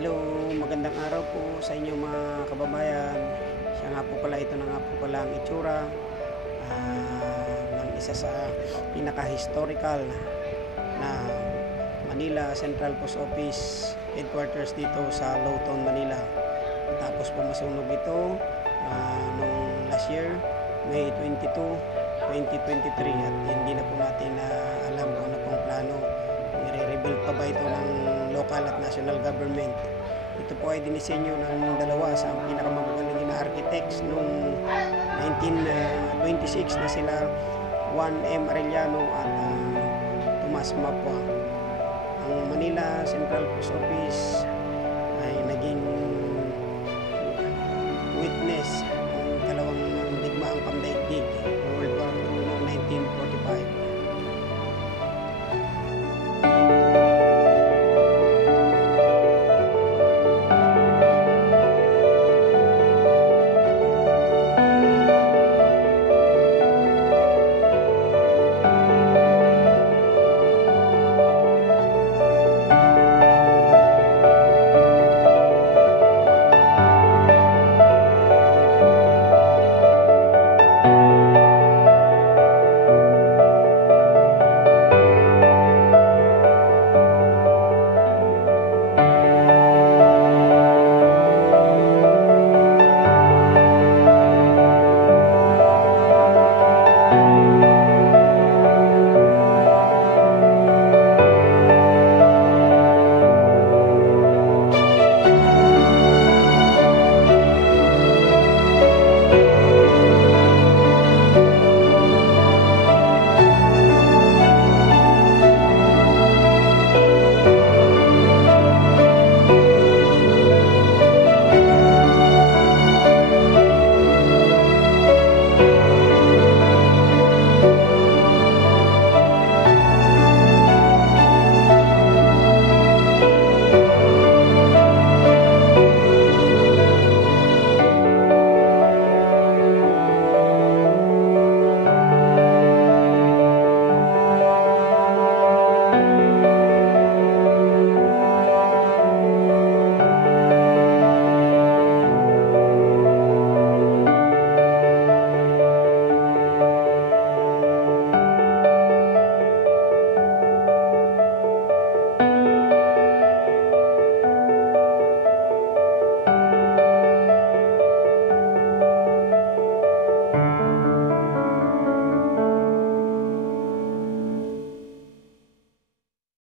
Hello, magandang araw po sa inyo mga kababayan. Siya nga po pala, ito na nga po pala ang itsura ng isa sa pinaka-historical na Manila Central Post Office headquarters dito sa Lowtown, Manila. Tapos po masunog ito noong last year, May 22, 2023, at hindi na po natin alam kung ano pong plano. Nire-rebuild pa ba ito ng local at national government? Ito po ay dinisenyo ng dalawa sa pinakamagaling na architects noong 1926 na sila Juan M. Arellano at Tomas Mapua. Ang Manila Central Post Office ay naging witness